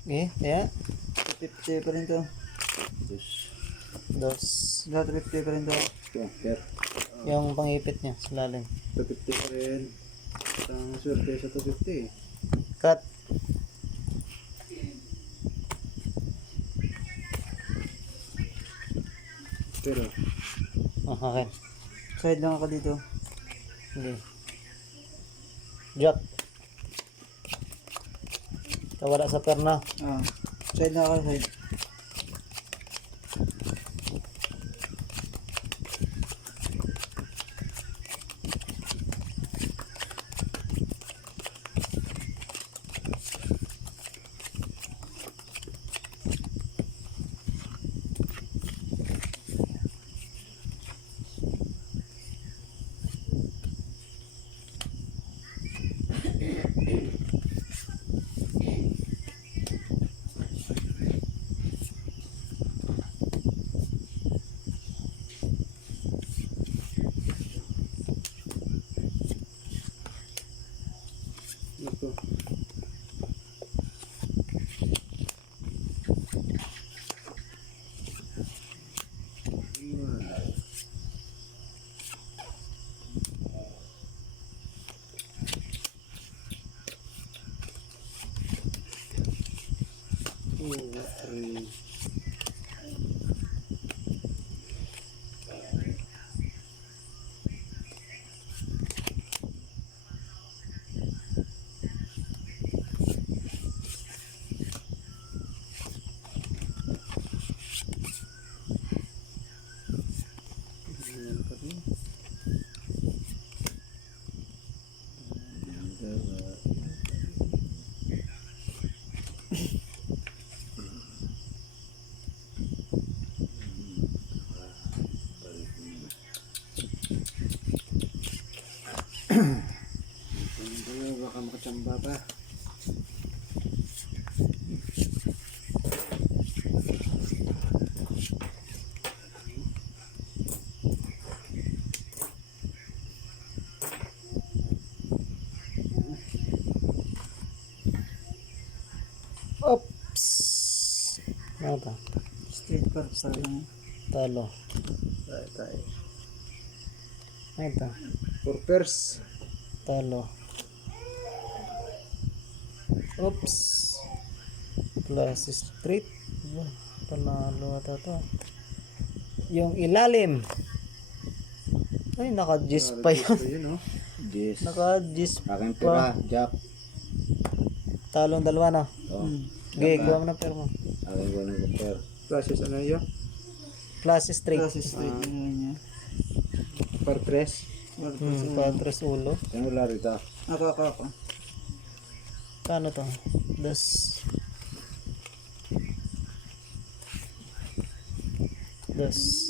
Okay, ya. 250 pa rin to. Dos. Lahat 250 pa rin to. Yung pangipit niya sa lalim. 250 pa rin. Isang swerte sa 250. Cut. Pero, Oh, okay. side lang ako dito. Sige. Jack. Tawala sa perna. Ah, side lang ako, side. Ito. Okay. Ayan pa rin. Baka makachamba pa. Oops. Ano to? Straight pa lang. Talo. Tayo. Ano to? Purpers. Talo. Oops. Plus straight. Panalo ata to. Yung ilalim. Ay, naka-gis pa yun. Yun, no? Yes. Naka-gis Aking pa. pera, Jack. Talong dalawa na. Oh. Okay, kuha mo na pero mo. Aking walang pera. Process ano yun? Plus straight. Process straight na yun. Purpres. Patras ulo. Yan wala rito. Ako. Kano to? Das. Das.